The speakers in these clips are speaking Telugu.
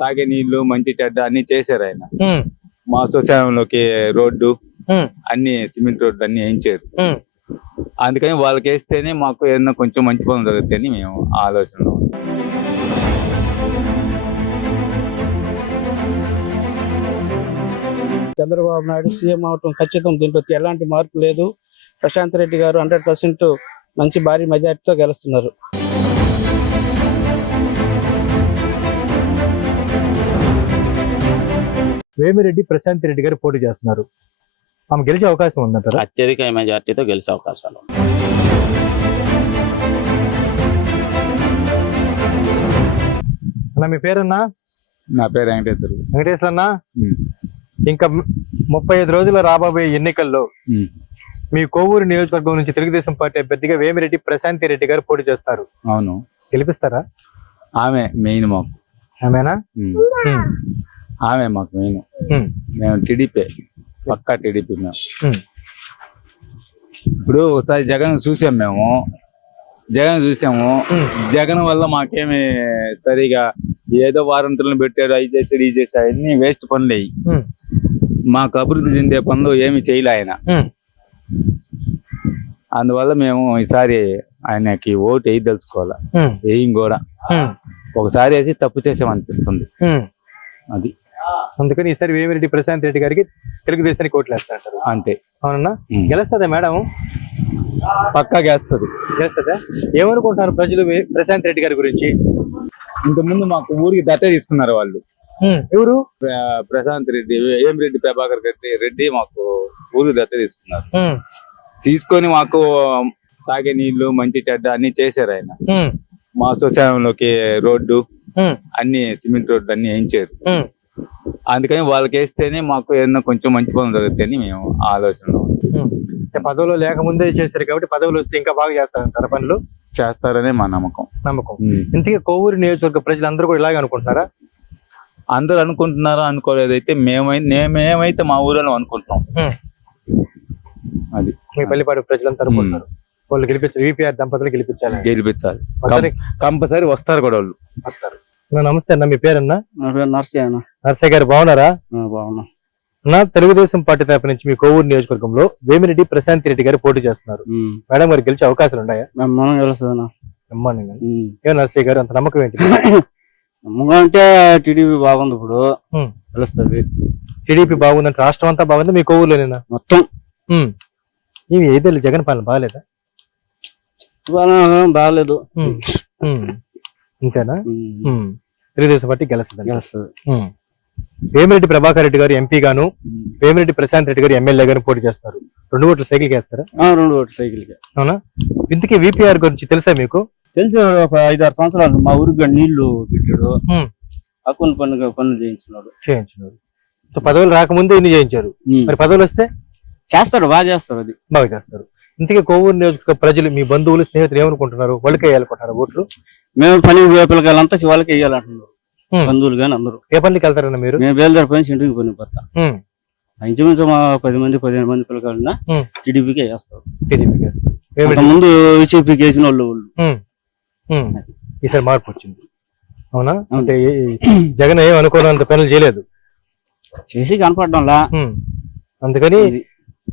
తాగే నీళ్ళు మంచి చెడ్డ అన్ని చేశారు ఆయన. మా శ్మశానంలోకి రోడ్డు అన్ని సిమెంట్ రోడ్లు అన్ని వేయించారు. అందుకని వాళ్ళకి వేస్తేనే మాకు ఏదైనా కొంచెం మంచి పనులు జరుగుతాయని మేము ఆలోచన చంద్రబాబు నాయుడు సీఎం అవటం ఖచ్చితం. దీంట్లో ఎలాంటి మార్పు లేదు. ప్రశాంత్ రెడ్డి గారు హండ్రెడ్ పర్సెంట్ మంచి భారీ మెజార్టీతో గెలుస్తున్నారు. వేమిరెడ్డి ప్రశాంత్ రెడ్డి గారు పోటీ చేస్తున్నారు. ఆమె గెలిచే అవకాశం ఉందంటారా? అత్యధిక మెజార్టీతో గెలిచే అవకాశాలు ఉన్నాయి. అన్న మీ పేరన్నా? నా పేరు వెంకటేశ్వర. వెంకటేశ్వర అన్న. ఇంకా ముప్పై ఐదు రోజుల రాబోయే ఎన్నికల్లో. మీ కోవూరు నియోజకవర్గం నుంచి తెలుగుదేశం పార్టీ అభ్యర్థిగా వేమిరెడ్డి ప్రశాంతి రెడ్డి గారు పోటీ చేస్తారు. అవును. గెలిపిస్తారా? ఆమె మెయిన్ మాకు. ఆమెనా? ఆమె మాకు మెయిన్ మేము టీడీపీ. పక్కా టీడీపీ మేము. ఇప్పుడు ఒకసారి జగన్ చూసాం మేము. జగన్ చూసాము. జగన్ వల్ల మాకేమి సరిగా ఏదో వారంతులను పెట్టారు అవి చేశారు ఇది చేశారు అన్ని వేస్ట్ పనులు. అయ్యి మాకు అభివృద్ధి చెందే పనులు ఏమి చేయలే ఆయన. అందువల్ల మేము ఈసారి ఆయనకి ఓటు వేయి తెలుసుకోవాలి ఉమ్, వేయం కూడా ఒకసారి వేసి తప్పు చేసామనిపిస్తుంది. అది. అందుకని ఈసారి వేమిరెడ్డి ప్రశాంత్ రెడ్డి గారికి తెలుగుదేశానికి ఓట్లు వేస్తారు అంతే. అవునన్నా. గెలుస్తుందా మేడం? పక్కా గేస్తుంది గెలుస్తుందా? ఏమనుకుంటున్నారు ప్రజలు ప్రశాంత్ రెడ్డి గారి గురించి? ఇంతకుముందు మాకు ఊరికి దత్తే తీసుకున్నారు వాళ్ళు. ఎవరు? ప్ర- ప్రశాంత్ రెడ్డి ఏం రెడ్డి ప్రభాకర్ రెడ్డి రెడ్డి మాకు ఊరికి దత్తే తీసుకున్నారు. తీసుకొని మాకు తాగే నీళ్ళు మంచి చెడ్డ అన్ని చేశారు ఆయన. మా శ్మశానంలోకి రోడ్డు అన్ని సిమెంట్ రోడ్లు అన్ని వేయించారు. అందుకని వాళ్ళకి వేస్తేనే మాకు ఏదైనా కొంచెం మంచి పనులు జరుగుతాయని మేము ఆలోచన పదవిలో లేకముందే చేశారు కాబట్టి పదవులు వస్తే ఇంకా బాగా చేస్తారంటారు పనులు? చేస్తారనే మా నమ్మకం. నమ్మకం. ఇంతకీ కోవూరు నియోజకవర్గ ప్రజలందరూ కూడా ఇలాగే అనుకుంటున్నారా? అందరూ అనుకుంటున్నారో అనుకోలేదు అయితే మేమైతే మేమైతే మా ఊరిలో అనుకుంటున్నాం. అది. మీ పల్లిపాడు ప్రజలంతా అనుకుంటున్నారు. వాళ్ళు గెలిపించారు. విపిఆర్ దంపతులు గెలిపించాలి. వస్తారు కంపల్సరీ వస్తారు కూడా వాళ్ళు. వస్తారు. నమస్తే అన్న మీ పేరన్నా? నా పేరు నర్సీ అన్న. నర్సయ్య గారు బాగున్నారా? బాగున్నా. అన్న తెలుగుదేశం పార్టీ తరపు నుంచి మీ కోవూరు నియోజకవర్గంలో వేమిరెడ్డి ప్రశాంత్ రెడ్డి గారు పోటీ చేస్తున్నారు. మేడం గారు గెలిచే అవకాశాలు ఉన్నాయా? ఏ నర్సయ్య గారు అంత నమ్మకం ఏంటి? నమ్మకం అంటే టీడీపీ బాగుంది ఇప్పుడు. గెలుస్తుంది. టీడీపీ బాగుందంటే రాష్ట్రం అంతా బాగుంది మీ కోవూరులోనేనా మొత్తం. ఇవి ఏదో జగన్ పాలన బాగాలేదా? బాగాలేదు. ఇంతేనా. తెలుగుదేశం పార్టీ గెలుస్తుంది గెలుస్తుంది. ఉమ్. వేమిరెడ్డి ప్రభాకర్ రెడ్డి గారు ఎంపీ గాను వేమిరెడ్డి ప్రశాంత్ రెడ్డి గారు ఎమ్మెల్యే గాను పోటీ చేస్తారు రెండు ఓట్లు సైకిల్ వేస్తారా? రెండు ఓటు సైకిల్ అవునా? ఇంతకీ విపిఆర్ గురించి తెలుసా మీకు? తెలిసి ఒక ఐదారు సంవత్సరాలు మా ఊరికి నీళ్ళు పెట్టాడు. కొన్ని పనులు పనులు చేయించినాడు చేయించినారు సో పదవులు రాకముందే ఇన్ని చేయించారు. మరి పదవులు వస్తే? చేస్తాడు బాగా చేస్తాడు అది. బాగా చేస్తారు. ఇంతకీ కోవూరు నియోజకవర్గ ప్రజలు మీ బంధువులు స్నేహితులు ఏమనుకుంటున్నారు? వాళ్ళకి వేయాలనుకుంటున్నారు ఓట్లు? మేము పని పిల్లకాయలంతా శివాలకి వేయాలంటున్నారు. బంధువులు కానీ అందరూ. ఏ పనికి వెళ్తారన్న మీరు? మేము బయలుదేరి పని ఇంటికి పని పోతా ఉమ్. ఇంచుమించు మా పది మంది పదిహేను మంది పిల్లకాయలున్నా. టీడీపీకి వేస్తారు. టీడీపీకి వేస్తారు. అంత ముందు వైసీపీకి వేసిన వాళ్ళు. ఈసారి మార్పు వచ్చింది. అవునా? అంటే జగన్ ఏం అనుకోనంత పనులు చేయలేదు. చేసి కనపడడంలా. అందుకని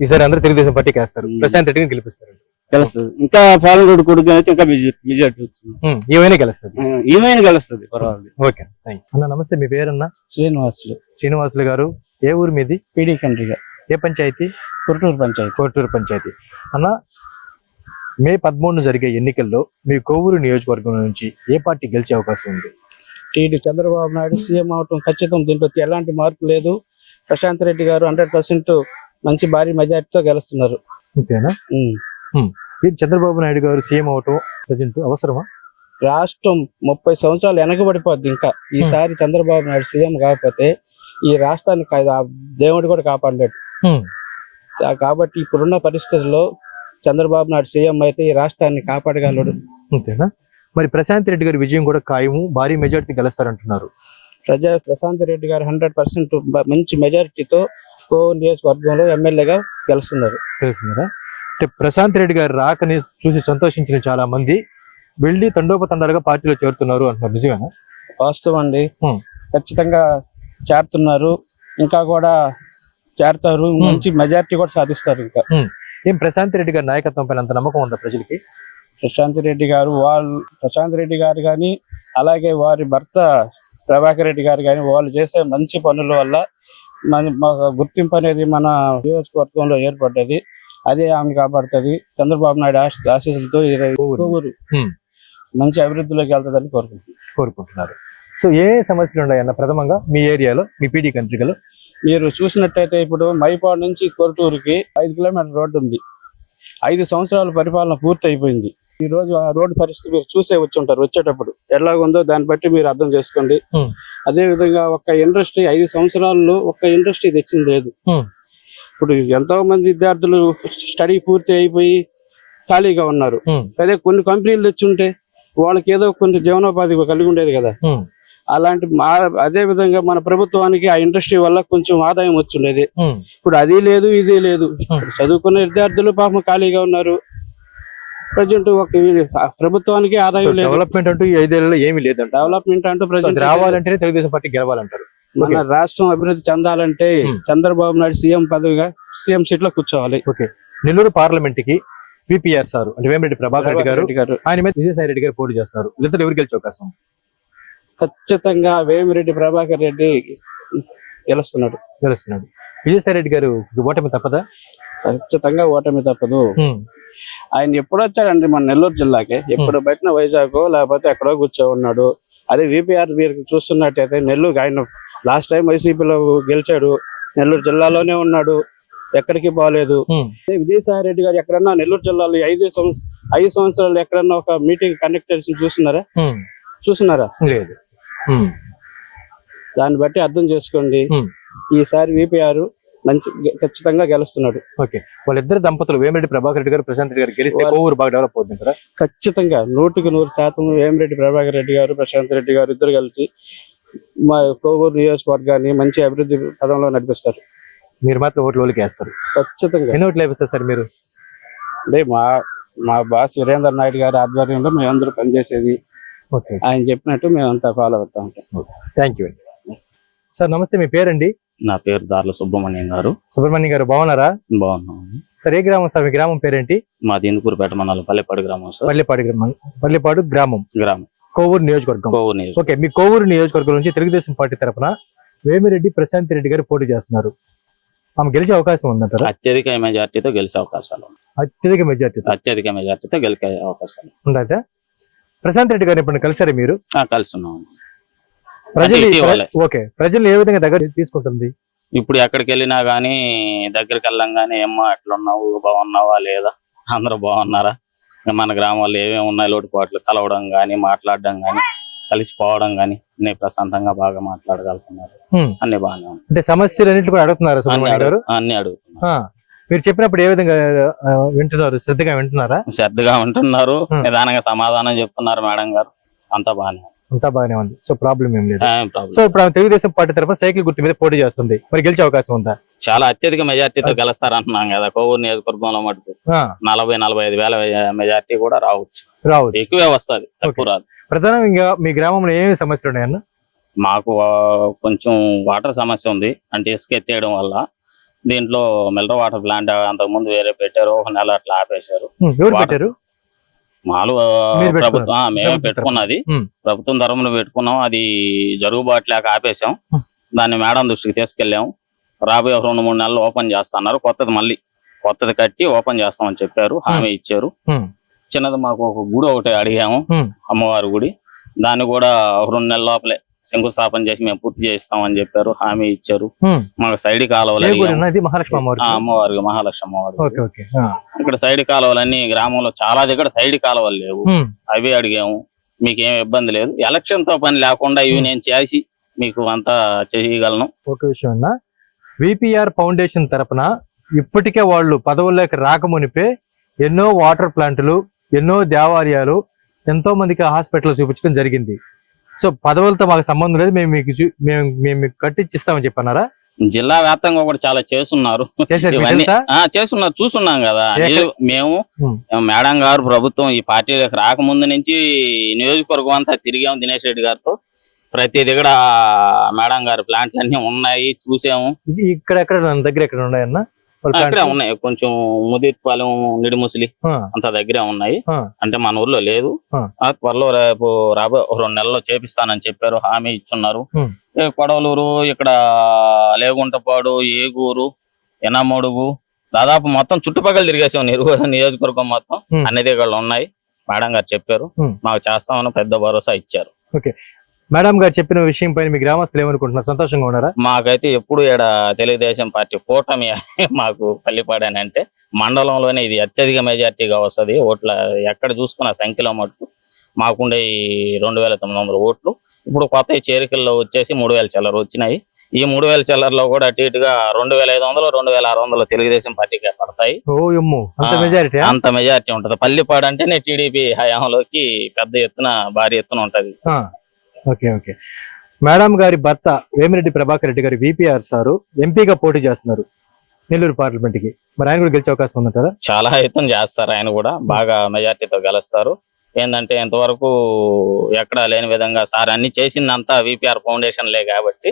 ఈసారి అందరూ తెలుగుదేశం పార్టీకి వేస్తారు. ప్రశాంత్ రెడ్డిని గెలిపిస్తారు. గెలుస్తుంది ఇంకా రోడ్డు కొడుకు అయితే ఇంకా మెజార్టీ. ఏమైనా గెలుస్తుంది. ఈమెయిన గెలుస్తుంది పర్వాలేదు. ఓకే అన్న నమస్తే మీ పేరన్నా? శ్రీనివాసులు. శ్రీనివాసులు గారు ఏ ఊరు మీది? పీడీ కంట్రీగా ఏ పంచాయతీ? కుర్టూరు పంచాయతీ. కోటూరు పంచాయతీ. అన్న మే పదమూడున జరిగే ఎన్నికల్లో మీ కోవూరు నియోజకవర్గం నుంచి ఏ పార్టీ గెలిచే అవకాశం ఉంది? టీడీ చంద్రబాబు నాయుడు సీఎం అవటం ఖచ్చితం. దీంట్లో ఎలాంటి మార్పు లేదు. ప్రశాంత్ రెడ్డి గారు హండ్రెడ్ పర్సెంట్ మంచి భారీ మెజార్టీతో గెలుస్తున్నారు. ఈ చంద్రబాబు నాయుడు గారు సీఎం అవటం ప్రజెంట్ అవసరమా? రాష్ట్రం ముప్పై సంవత్సరాలు వెనకబడిపోద్ది ఇంకా. ఈసారి చంద్రబాబు నాయుడు సీఎం కాకపోతే ఈ రాష్ట్రాన్ని దేవుడు కూడా కాపాడలేడు. కాబట్టి ఇప్పుడున్న పరిస్థితుల్లో చంద్రబాబు నాయుడు సీఎం అయితే ఈ రాష్ట్రాన్ని కాపాడగలడు. అంతేనా మరి ప్రశాంత్ రెడ్డి గారి విజయం కూడా ఖాయము భారీ మెజార్టీ గెలుస్తారంటున్నారు. ప్రజా ప్రశాంత్ రెడ్డి గారు హండ్రెడ్ పర్సెంట్ మంచి మెజారిటీతో కో నియోజకవర్గంలో ఎమ్మెల్యేగా గెలుస్తున్నారు. తెలుస్తున్నారా అంటే ప్రశాంత్ రెడ్డి గారి రాకని చూసి సంతోషించిన చాలా మంది వెళ్ళి తండోపతండాలుగా పార్టీలో చేరుతున్నారు అంటున్నారు. నిజమేనా? వాస్తవం అండి. ఖచ్చితంగా చేరుతున్నారు. ఇంకా కూడా చేరుతారు. మంచి మెజారిటీ కూడా సాధిస్తారు ఇంకా. ఏం ప్రశాంత్ రెడ్డి గారి నాయకత్వం పైన అంత నమ్మకం ఉందా ప్రజలకి? ప్రశాంత్ రెడ్డి గారు వాళ్ళు ప్రశాంత్ రెడ్డి గారు కానీ అలాగే వారి భర్త ప్రభాకర్ రెడ్డి గారు కానీ వాళ్ళు చేసే మంచి పనుల వల్ల మాకు గుర్తింపు అనేది మన నియోజకవర్గంలో ఏర్పడ్డది. అదే ఆమె కాపాడుతుంది. చంద్రబాబు నాయుడు ఆశ- ఆశీస్సులతో ఈ రై- కొవ్వూరు హ్మ్. మంచి అభివృద్ధిలోకి వెళ్తుందని కోరుకుంటున్నాను. కోరుకుంటున్నారు. సో ఏ ఏ సమస్యలు ఉన్నాయన్న ప్రథమంగా మీ ఏరియాలో మీ పీడీ కంట్రికలో? మీరు చూసినట్టయితే ఇప్పుడు మైపాడు నుంచి కొరటూరుకి ఐదు కిలోమీటర్ రోడ్డు ఉంది. ఐదు సంవత్సరాల పరిపాలన పూర్తి అయిపోయింది ఈ రోజు ఆ రోడ్డు పరిస్థితి మీరు చూసే వచ్చి ఉంటారు వచ్చేటప్పుడు. ఎలాగుందో దాన్ని బట్టి మీరు అర్థం చేసుకోండి. అదే విధంగా ఒక ఇండస్ట్రీ ఐదు సంవత్సరాల్లో ఒక ఇండస్ట్రీ తెచ్చింది లేదు. ఇప్పుడు ఎంతో మంది విద్యార్థులు స్టడీ పూర్తి అయిపోయి ఖాళీగా ఉన్నారు. అదే కొన్ని కంపెనీలు తెచ్చుంటే వాళ్ళకి ఏదో కొంచెం జీవనోపాధి కలిగి ఉండేది కదా. అలాంటి మా- అదే విధంగా మన ప్రభుత్వానికి ఆ ఇండస్ట్రీ వల్ల కొంచెం ఆదాయం వచ్చిండేది ఇప్పుడు అది లేదు ఇది లేదు. చదువుకున్న విద్యార్థులు పాపం ఖాళీగా ఉన్నారు. ప్రజెంట్ ఒక ప్రభుత్వానికి ఆదాయం లేదు. డెవలప్మెంట్ అంటూ ఈ ఐదేళ్ళలో ఏమీ లేదంట. డెవలప్మెంట్ అంటూ ప్రజెంట్ అది రావాలంటేనే తెలుగుదేశం పార్టీ గెలవాలంటారు. మన రాష్ట్రం అభివృద్ధి చెందాలంటే Hmm. చంద్రబాబు నాయుడు సీఎం పదవిగా సీఎం సీట్లో కూర్చోవాలి. ఓకే నెల్లూరు పార్లమెంట్కి విపిఆర్ సార్ అంటే వేమిరెడ్డి ప్రభాకర్ రెడ్డి గారు ఆయన మీద విజయసాయి రెడ్డి గారు పోటీ చేస్తున్నారు. ఇద్దరు ఎవరు గెలిచే అవకాశం? ఖచ్చితంగా వేమిరెడ్డి ప్రభాకర్ రెడ్డి గెలుస్తున్నాడు. గెలుస్తున్నాడు. విజయసాయి రెడ్డి గారు ఓటమి తప్పదా? ఖచ్చితంగా ఓటమి తప్పదు. ఆయన ఎప్పుడు వచ్చాడండి మన నెల్లూరు జిల్లాకి? ఎప్పుడు బయటన వైజాగ్ లేకపోతే ఎక్కడో కూర్చో ఉన్నాడు అదే విపిఆర్ మీరు చూస్తున్నట్టయితే నెల్లూరు ఆయన లాస్ట్ టైం వైసీపీలో గెలిచాడు. నెల్లూరు జిల్లాలోనే ఉన్నాడు. ఎక్కడికి అదే విజయసాయి రెడ్డి గారు ఎక్కడన్నా నెల్లూరు జిల్లాలో ఐదు ఐదు సంవత్సరాలు ఎక్కడన్నా ఒక మీటింగ్ కండక్ట్ చేసి చూస్తున్నారా? చూస్తున్నారా? లేదు. దాన్ని బట్టి అర్థం చేసుకోండి. ఈసారి విపిఆర్ మంచి ఖచ్చితంగా గెలుస్తున్నాడు. ఓకే. వాళ్ళిద్దరు దంపతులు వేమిరెడ్డి ప్రభాకర్ రెడ్డి గారు ప్రశాంత్ రెడ్డి గారు గెలిస్తే కోవూరు బాగా డెవలప్ అవుతుంది కదా? ఖచ్చితంగా నూటికి నూరు శాతం వేమిరెడ్డి ప్రభాకర్ రెడ్డి గారు ప్రశాంత్ రెడ్డి గారు ఇద్దరు కలిసి మా కోవూరు నియోజకవర్గాన్ని మంచి అభివృద్ధి పదంలో నడిపిస్తారు. మీరు మాత్రం ఓట్లు ఓలికి వేస్తారు. ఖచ్చితంగా. ఎన్ని ఓట్లు వేపిస్తారు సార్ మీరు? అంటే మా మా బాస్ వీరేంద్ర నాయుడు గారి ఆధ్వర్యంలో మేమందరూ పనిచేసేది. ఓకే. ఆయన చెప్పినట్టు మేమంతా ఫాలో అవుతా ఉంటాం. థ్యాంక్ యూ సార్ నమస్తే. మీ పేరండి? నా పేరు దార్ల సుబ్రహ్మణ్యం గారు. సుబ్రహ్మణ్యం గారు బాగున్నారా? బాగున్నాం. సార్ ఏ గ్రామం సార్? మీ గ్రామం పేరేంటి? మాది ఇందుకూరుపేట మండలం పల్లెపాడు గ్రామం సార్. పల్లెపాడు గ్రామం పల్లెపాడు గ్రామం. గ్రామం. కోవూరు నియోజకవర్గం. కోవూరు నియోజకవర్గం. ఓకే మీ కోవూరు నియోజకవర్గం నుంచి తెలుగుదేశం పార్టీ తరఫున వేమిరెడ్డి ప్రశాంత్ రెడ్డి గారు పోటీ చేస్తున్నారు. ఆమె గెలిచే అవకాశం ఉందంటారా? అత్యధిక మెజార్టీతో గెలిచే అవకాశాలు. అత్యధిక మెజార్టీ అత్యధిక మెజార్టీతో గెలిచే అవకాశాలు ఉందా సార్? ప్రశాంత్ రెడ్డి గారిని ఇప్పుడు కలిసారా మీరు? కలిసి ఉన్నాం ప్రజలు. ఓకే. ప్రజలు ఏ విధంగా దగ్గర తీసుకుంటుంది? ఇప్పుడు ఎక్కడికి వెళ్ళినా గానీ దగ్గరికి వెళ్ళాం గానీ ఏమ్మా ఎట్లున్నావు? బాగున్నావా? లేదా? అందరూ బాగున్నారా? మన గ్రామాల్లో ఏమేమి ఉన్నాయి? లోటుపాట్లు. కలవడం గానీ మాట్లాడడం గానీ కలిసిపోవడం గానీ అన్ని ప్రశాంతంగా బాగా మాట్లాడగలుగుతున్నారు. అన్ని బాగానే ఉన్నాయి. అంటే సమస్యలన్నింటి కూడా అడుగుతున్నారు అన్ని అడుగుతున్నారు. మీరు చెప్పినప్పుడు ఏ విధంగా వింటున్నారు? శ్రద్ధగా వింటున్నారా? శ్రద్ధగా ఉంటున్నారు Hmm. నిదానంగా సమాధానం చెప్తున్నారు మేడం గారు. అంతా బాగానే. అంతా బాగానే ఉంది. సో ప్రాబ్లం ఏం లేదు. సో ఇప్పుడు తెలుగుదేశం పార్టీ తరఫున సైకిల్ గుర్తు మీద పోటీ చేస్తుంది. మరి గెలిచే అవకాశం ఉందా? చాలా అత్యధిక మెజార్టీతో గెలుస్తారు అంటున్నాం కదా. కోవూరు నియోజకవర్గంలో మటుకు నలభై నలభై ఐదు వేల మెజార్టీ కూడా రావచ్చు. రావచ్చు. ఎక్కువే వస్తది తక్కువ రాదు. ప్రధానంగా మీ గ్రామంలో ఏమేమి సమస్యలు ఉన్నాయన్న మాకు కొంచెం వాటర్ సమస్య ఉంది. అంటే ఇసుక ఎత్తేయడం వల్ల దీంట్లో మిల్లర్ వాటర్ ప్లాంట్ అంతకు ముందు వేరే పెట్టారు. ఒక నెల అట్లా ఆపేశారు హ్మ్, ఎవరు వాటర్. పెట్టారు మాలు? ప్రభుత్వం మేమే పెట్టుకున్నది. ప్రభుత్వం ధరమును పెట్టుకున్నాం. అది జరుగుబాట్లేక ఆపేశాం. ఉమ్. దాన్ని మేడం దృష్టికి తీసుకెళ్ళాం. రాబోయే రెండు మూడు నెలలు ఓపెన్ చేస్తున్నారు. కొత్తది మళ్ళీ. కొత్తది కట్టి ఓపెన్ చేస్తామని చెప్పారు. హామీ ఇచ్చారు. చిన్నది మాకు ఒక గుడి ఒకటి అడిగాము. అమ్మవారి గుడి. దాన్ని కూడా రెండు నెలల లోపలే శంకుస్థాపన చేసి మేము పూర్తి చేయిస్తామని చెప్పారు. హామీ ఇచ్చారు. మాకు సైడ్ కాలువలు అమ్మవారి మహాలక్ష్మి అమ్మవారి ఇక్కడ సైడ్ కాలువలన్నీ గ్రామంలో చాలా దగ్గర సైడ్ కాలువలు లేవు. అవి అడిగాము. మీకు ఏం ఇబ్బంది లేదు. ఎలక్షన్తో పని లేకుండా ఇవి. నేను చేసి మీకు అంతా చేయగలను. ఒక విషయం అన్న విపిఆర్ ఫౌండేషన్ తరపున ఇప్పటికే వాళ్ళు పదవుల్లోకి రాకమునిపే ఎన్నో వాటర్ ప్లాంట్లు ఎన్నో దేవాలయాలు ఎంతో మందికి హాస్పిటల్ చూపించడం జరిగింది. సో పదవులతో మాకు సంబంధం లేదు. మేము మీకు మేము మేము మీకు కట్టించిస్తామని చెప్పన్నారా? జిల్లా వ్యాప్తంగా కూడా చాలా చేస్తున్నారు. చేస్తున్నారు చూస్తున్నాం కదా. మేము. మేడం గారు ప్రభుత్వం ఈ పార్టీలోకి రాకముందు నుంచి నియోజకవర్గం అంతా తిరిగాం దినేష్ రెడ్డి గారితో. ప్రతి దగ్గర మేడం గారి ప్లాంట్స్ అన్ని ఉన్నాయి చూసాము. ఇక్కడ ఎక్కడ దగ్గర ఎక్కడ ఉన్నాయన్న? అక్కడే? ఉన్నాయి. కొంచెం ముదిరిపాలెం నిడిముసిలి అంత దగ్గరే ఉన్నాయి. అంటే మన ఊర్లో లేదు. త్వరలో రేపు రాబో రెండు నెలల్లో చేపిస్తానని చెప్పారు. హామీ ఇచ్చున్నారు. కొడవలూరు ఇక్కడ లేగుంటపాడు ఏగూరు ఎనమడుగు దాదాపు మొత్తం చుట్టుపక్కల తిరిగేసాం. నియోజకవర్గం మొత్తం. అన్ని దగ్గరలో ఉన్నాయి. మేడం గారు చెప్పారు. మాకు చేస్తామని పెద్ద భరోసా ఇచ్చారు. మేడం గారు చెప్పిన విషయం పైన మీ గ్రామస్తులు ఏమనుకుంటున్నారు? సంతోషంగా ఉన్నారా? మాకైతే ఎప్పుడు ఈడ తెలుగుదేశం పార్టీ కూటమి మాకు పల్లిపాడని అంటే మండలంలోనే ఇది అత్యధిక మెజార్టీగా వస్తది. ఓట్ల ఎక్కడ చూసుకున్న సంఖ్యలో మటుకు మాకుండే ఈ రెండు వేల తొమ్మిది వందల ఓట్లు. ఇప్పుడు కొత్త చేరికల్లో వచ్చేసి మూడు వేల చిల్లర వచ్చినాయి. ఈ మూడు వేల చిల్లరలో కూడా అటు ఇటుగా రెండు వేల ఐదు వందలు రెండు వేల ఆరు వందలు తెలుగుదేశం పార్టీకి పడతాయి. అంత మెజార్టీ ఉంటది. పల్లిపాడు అంటేనే టీడీపీ హయాంలోకి పెద్ద ఎత్తున భారీ ఎత్తున ఉంటది. Okay okay. మేడం గారి భర్త వేమిరెడ్డి ప్రభాకర్ రెడ్డి గారి విపిఆర్ సారు ఎంపీగా పోటీ చేస్తున్నారు నెల్లూరు పార్లమెంట్కి మరి ఆయన కూడా గెలిచే అవకాశం ఉందంటారా? చాలా ఎత్తున చేస్తారు ఆయన కూడా. బాగా మెజార్టీతో గెలుస్తారు. ఏంటంటే ఇంతవరకు ఎక్కడా లేని విధంగా సార్ అన్ని చేసిందంతా విపిఆర్ ఫౌండేషన్ లే కాబట్టి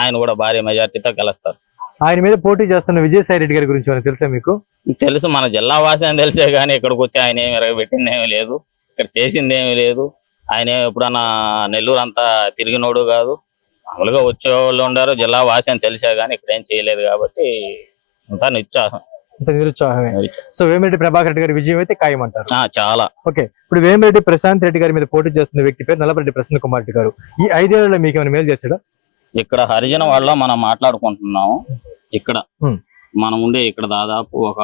ఆయన కూడా భారీ మెజార్టీతో గెలుస్తారు. ఆయన మీద పోటీ చేస్తున్న విజయసాయి రెడ్డి గారి గురించి తెలుసా మీకు? తెలుసు మన జిల్లా వాసి అని తెలిసే కానీ ఇక్కడికి వచ్చి ఆయన ఏమి ఎరగబెట్టింది ఏమీ లేదు. ఇక్కడ చేసింది ఏమీ లేదు. ఆయన ఎప్పుడన్నా నెల్లూరు అంతా తిరిగినోడు కాదు. మామూలుగా వచ్చే వాళ్ళు ఉండారు జిల్లా వాసి అని తెలిసే కానీ ఇక్కడ ఏం చేయలేదు కాబట్టి అంతా నిరుత్సాహమే. సో వేమిరెడ్డి ప్రభాకర్ రెడ్డి గారి విజయం అయితే ఖాయం అంటారు చాలా. ఓకే ఇప్పుడు వేమిరెడ్డి ప్రశాంత్ రెడ్డి గారి మీద పోటీ చేస్తున్న వ్యక్తి పేరు నల్లపరెడ్డి ప్రసన్న కుమార్ రెడ్డి గారు. ఈ ఐదేళ్ళలో మీకు ఏమైనా మేలు చేశాడా? ఇక్కడ హరిజన వాళ్ళ మనం మాట్లాడుకుంటున్నాము ఇక్కడ. మనం ఉండే ఇక్కడ దాదాపు ఒక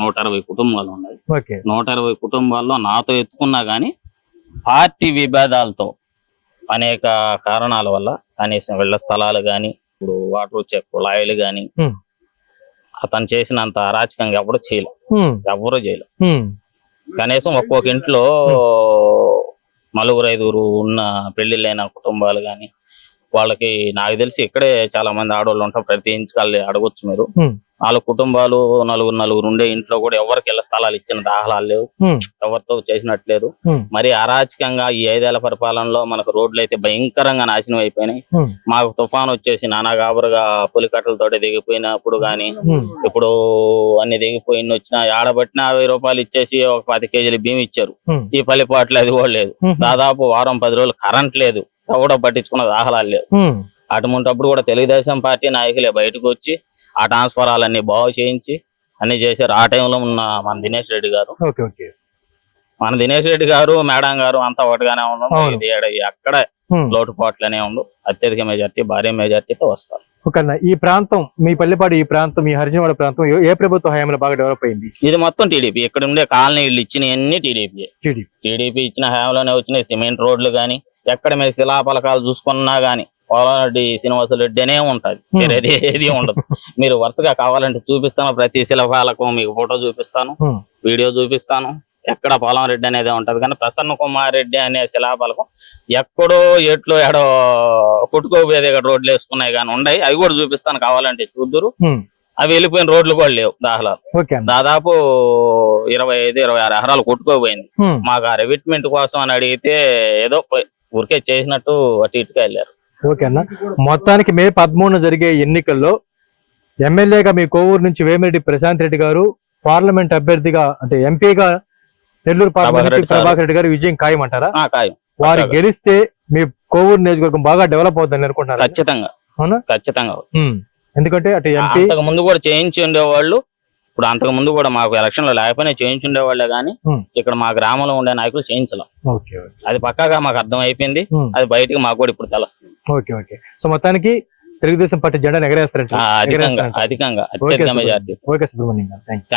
నూట అరవై కుటుంబాలు ఉన్నాయి. ఓకే. నూట అరవై కుటుంబాల్లో నాతో ఎత్తుకున్నా గానీ పార్టీ విభేదాలతో అనేక కారణాల వల్ల కనీసం వీళ్ళ స్థలాలు గాని ఇప్పుడు వాటర్ వచ్చే కుళాయిలు గాని Hmm. అతను చేసినంత అరాచకంగా ఎవరు చేయలేదు హ్మ్, ఎవరు చేయలేదు హ్మ్, కనీసం ఒక్కొక్క ఇంట్లో నలుగురు ఐదుగురు ఉన్న పెళ్ళిళ్ళైన కుటుంబాలు గాని వాళ్ళకి నాకు తెలిసి ఇక్కడే చాలా మంది ఆడవాళ్ళు ఉంటారు. ప్రతి ఇంటికి అడగొచ్చు మీరు. నాలుగు కుటుంబాలు నలుగురు నలుగురు ఉండే ఇంట్లో కూడా ఎవరికి ఇళ్ళ స్థలాలు ఇచ్చిన దాఖలాలు లేవు. ఎవరితో చేసినట్లేదు. మరి అరాచకంగా ఈ ఐదేళ్ళ పరిపాలనలో మనకు రోడ్లు అయితే భయంకరంగా నాశనం అయిపోయినాయి. మాకు తుఫాన్ వచ్చేసి నానా గాబరుగా పులికట్టలతోటి దిగిపోయినప్పుడు గాని ఇప్పుడు అన్ని దిగిపోయిన వచ్చిన ఆడబట్టిన వెయ్యి రూపాయలు ఇచ్చేసి ఒక పది కేజీలు బియ్యం ఇచ్చారు. ఈ పల్లిపాట్లు అది కూడా లేదు. దాదాపు వారం పది రోజులు కరెంట్ లేదు. కూడా పట్టించుకున్న దాఖలాలు లేవు. అటువంటిప్పుడు కూడా తెలుగుదేశం పార్టీ నాయకులే బయటకు వచ్చి ఆ ట్రాన్స్ఫరాలన్నీ బాగు చేయించి అన్ని చేశారు. ఆ టైంలో ఉన్న మన దినేష్ రెడ్డి గారు. మన దినేష్ రెడ్డి గారు మేడం గారు అంతా ఒకటిగానే ఉన్నాం అవును. ఇది హ్మ్. లోటుపాట్లనే ఉండు. అత్యధిక మెజార్టీ భారీ మెజార్టీతో వస్తారు. అన్న ఈ ప్రాంతం మీ పల్లెపాడు ఈ ప్రాంతం మీ హరిజనవాడ ప్రాంతం ఏ- ప్రభుత్వ హయాంలో బాగా డెవలప్ అయింది? ఇది మొత్తం టీడీపీ. ఇక్కడ ఉండే కాలనీ ఇళ్ళు ఇచ్చినవన్నీ టీడీపీ టీడీపీ. టీడీపీ ఇచ్చిన హయాంలోనే వచ్చినాయి. సిమెంట్ రోడ్లు గాని ఎక్కడ మీరు శిలాపలకాలు చూసుకున్నా గానీ పోలారెడ్డి శ్రీనివాస రెడ్డి అనే ఉంటది. వేరేది ఏది ఉండదు. మీరు వరుసగా కావాలంటే చూపిస్తాను. ప్రతి శిలపాలకు మీకు ఫోటో చూపిస్తాను. వీడియో చూపిస్తాను. ఎక్కడ పొలం రెడ్డి అనేది ఉంటది. కానీ ప్రసన్న కుమార్ రెడ్డి అనే శిలాపలకం ఎక్కడో ఎట్లో ఎడో పుట్టుకోపోయే దగ్గర రోడ్లు వేసుకున్నాయి కానీ ఉన్నాయి అవి కూడా చూపిస్తాను కావాలంటే చూద్దురు. అవి వెళ్ళిపోయిన రోడ్లు కూడా లేవు అన్న దాదాపు ఇరవై ఐదు ఇరవై ఆరు ఎకరాలు కొట్టుకోపోయింది. మాకు ఆ రెవిట్మెంట్ కోసం అని అడిగితే ఏదో ఊరికే చేసినట్టు అటు ఇటుగా వెళ్ళారు. ఓకే అన్న. మొత్తానికి మే పదమూడున జరిగే ఎన్నికల్లో ఎమ్మెల్యేగా మీ కోవూరు నుంచి వేమిరెడ్డి ప్రశాంత్ రెడ్డి గారు పార్లమెంట్ అభ్యర్థిగా అంటే ఎంపీగా నెల్లూరు పార్లమెంట్ ప్రభాకర్ రెడ్డి గారు విజయం ఖాయం. వారు పక్కాగా. గెలిస్తే మీ కోవూరు నియోజకవర్గం బాగా డెవలప్ అవుతుందని అనుకుంటున్నారు? ఖచ్చితంగా. అవునా? ఖచ్చితంగా ఎందుకంటే అటు ఎంపీ ముందు కూడా చేయించి ఉండేవాళ్ళు. ఇప్పుడు అంతకు ముందు కూడా మాకు ఎలక్షన్లో లేకపోయినా చేయించి ఉండేవాళ్ళే కానీ Hmm. ఇక్కడ మా గ్రామంలో ఉండే నాయకులు చేయించలేం. అది పక్కాగా మాకు అర్థం అయిపోయింది Hmm. అది బయటికి మాకు కూడా ఇప్పుడు తెలుస్తుంది. Okay okay. సో మొత్తానికి తెలుగుదేశం పార్టీ జెండా ఎగరేస్తారంట అధికంగా. అధికంగా అత్యధిక. Majority okay Subrahmanyam thanks